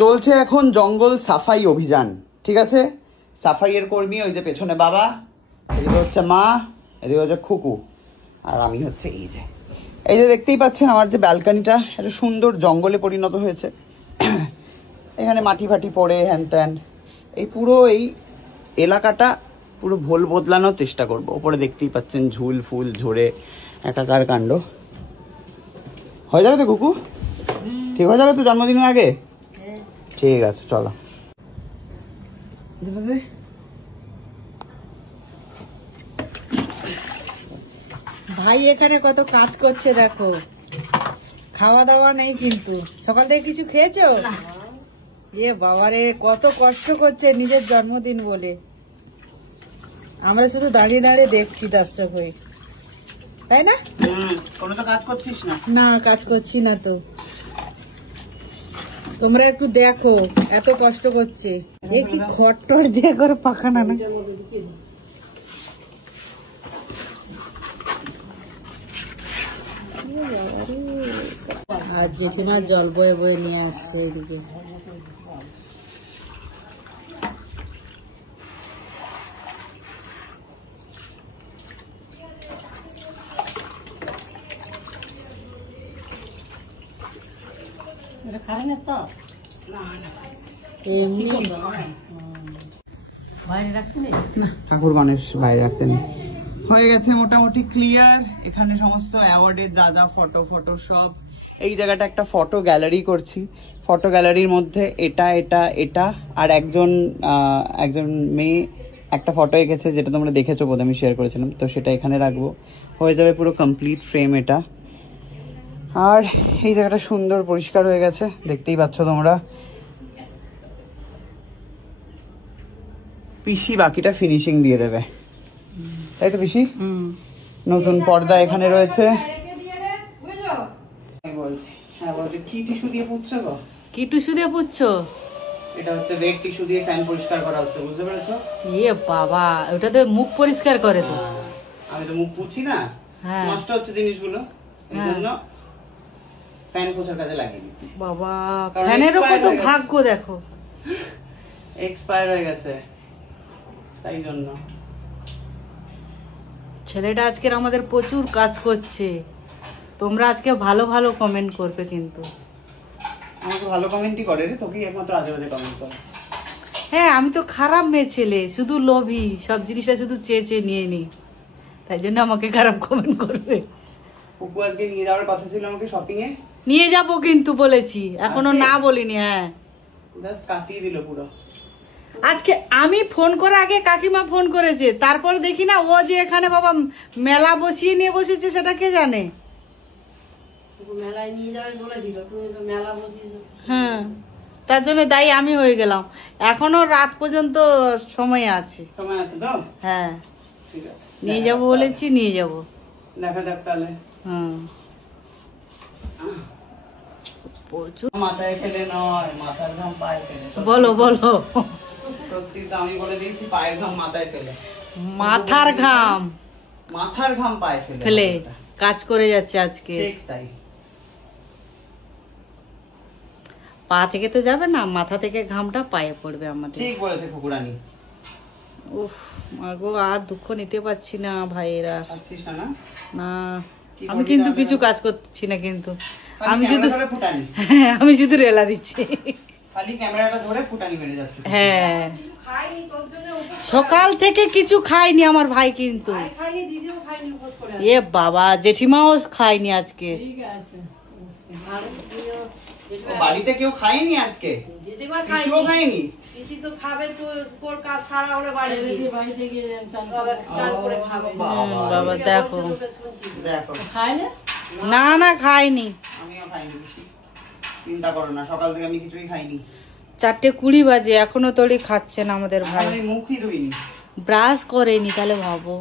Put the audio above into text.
চলছে এখন জঙ্গল সাফাই অভিযান, ঠিক আছে? সাফাইয়ের কর্মী ওই যে পেছনে বাবা, এদিকে হচ্ছে মা, এদিকে হচ্ছে খুকু, আর আমি হচ্ছে এই যে দেখতেই পাচ্ছেন আমার যে ব্যালকনিটা একটা সুন্দর জঙ্গলে পরিণত হয়েছে। এখানে মাটি ফাটি পড়ে হ্যান ত্যান, এই পুরো এই এলাকাটা পুরো ভোল বদলানোর চেষ্টা করব। ওপরে দেখতেই পাচ্ছেন ঝুল ফুল ঝরে একাকার কাণ্ড। হয়ে যাবে তো কুকু? ঠিক হয়ে যাবে তো জন্মদিনের আগে? ঠিক আছে চলো। ভাই এখানে কত কাজ করছে দেখো, খাওয়া দাওয়া নেই কিন্তু। সকাল থেকে কিছু খেয়েছো? এ বাবারে কত কষ্ট করছে নিজের জন্মদিন বলে। আমরা শুধু দাঁড়িয়ে দাঁড়িয়ে দেখছি দর্শক হয়ে, তাই না? কোনো তো কাজ করছিস না? না কাজ করছি না তো, তোমরা একটু দেখো এত কষ্ট করছে। এ কি খড় টড় দিয়ে করে পাকানো না? আর জেঠিমা জল বয়ে বয়ে নিয়ে আসছে এদিকে। ঠাকুর গণেশ বাইরে রাখতে নেই। হয়ে গেছে মোটামুটি ক্লিয়ার। এখানে সমস্ত অ্যাওয়ার্ডের যা যা ফটো সব, এই জায়গাটা একটা ফটো গ্যালারি করছি। ফটো গ্যালারির মধ্যে এটা এটা এটা আর একজন মেয়ে একটা ফটো এঁকেছে, যেটা তোমরা দেখেছো বোধ, আমি শেয়ার করেছিলাম, তো সেটা এখানে রাখবো। হয়ে যাবে পুরো কমপ্লিট ফ্রেম এটা। আর এই জায়গাটা সুন্দর পরিষ্কার হয়ে গেছে, দেখতেই পাচ্ছ তোমরা। পিসি বাকিটা ফিনিশিং দিয়ে দেবে, তাই তো পিসি? নতুন পর্দা এখানে রয়েছে। কি টিস্যু দিয়ে পুছছো গো? কি টিস্যু দিয়ে পুছছো? এটা হচ্ছে রেড টিস্যু দিয়ে ফ্যান পরিষ্কার করা হচ্ছে, বুঝতে পেরেছো? ইয়ে বাবা, ওটা তো মুখ পরিষ্কার করে তো। আমি তো মুখ পুছি না, নষ্ট হচ্ছে জিনিসগুলো, এই জন্য ফ্যান পোছার কাজে লাগিয়ে দিচ্ছি। বাবা ফ্যানেরও কত ভাগ্য দেখো, এক্সপায়ার হয়ে গেছে, তাই জন্য। ছেলেটা আজকের আমাদের প্রচুর কাজ করছে। তোমরা আজকে ভালো ভালো কমেন্ট করবে কিন্তু। আমাকে ভালো কমেন্টই করে রে, তোকেই একমাত্র আজে বাজে কমেন্ট করে। হ্যাঁ আমি তো খারাপ মেয়ে ছেলে, শুধু লোভী, সব জিনিসটা শুধু চেয়ে চেয়ে নিয়ে নি, তাই জন্য আমাকে খারাপ কমেন্ট করবে। কুকু আজকে নিয়ে যাওয়ার কথা ছিল আমাকে শপিং এ। নিয়ে যাবো কিন্তু বলেছি, এখনো না বলিনি। হ্যাঁ জাস্ট কাটিয়ে দিল পুরো। আজকে আমি ফোন করে আগে কাকিমা ফোন করেছে, তারপরে দেখি না ও যে এখানে বাবা মেলা বসিয়ে নিয়ে বসেছে, সেটা কে জানে। মেলায় নিয়ে যাবে বলে দিল, তুমি তো মেলা বসিয়ে। হ্যাঁ তার জন্য দায়ী আমি হয়ে গেলাম। এখনো রাত পর্যন্ত সময় আছে। সময় আছে তো? হ্যাঁ ঠিক আছে, নিয়ে যাবো বলেছি, নিয়ে যাবো। দেখা যাক তাহলে। মাথায় ফেলে নয়, মাথার ঘাম পায়ে ফেলে। বলো বলো। সত্যি তো আমি বলে দিয়েছি, পায়ের ঘাম মাথায় ফেলে। মাথার ঘাম পায়ে ফেলে ফেলে কাজ করে যাচ্ছে আজকে। তাই পা থেকে তো যাবে না, মাথা থেকে ঘামটা পায়ে পড়বে আমাদের। ঠিক বলেছে কুকুরানি। উফ মাগো, আর দুঃখ নিতে পারছি না ভাইয়েরা। না আমি কিন্তু কিছু কাজ করছি না, কিন্তু আমি শুধু রেলা দিচ্ছি। হ্যাঁ সকাল থেকে কিছু খাইনি আমার ভাই, কিন্তু এ বাবা জেঠিমাও খায়নি আজকে। বাড়িতে কেউ খায়নি আজকে, খায়নি। বাবা দেখো, না না খাইনি, আমিও খাইনি। চিন্তা করো না, সকাল থেকে আমি কিছুই খাইনি। 4:20 বাজে এখনো তোরই খাচ্ছেন আমাদের ভাই। মুখই ধুইনি, ব্রাশ করেনি, তাহলে ভাবো।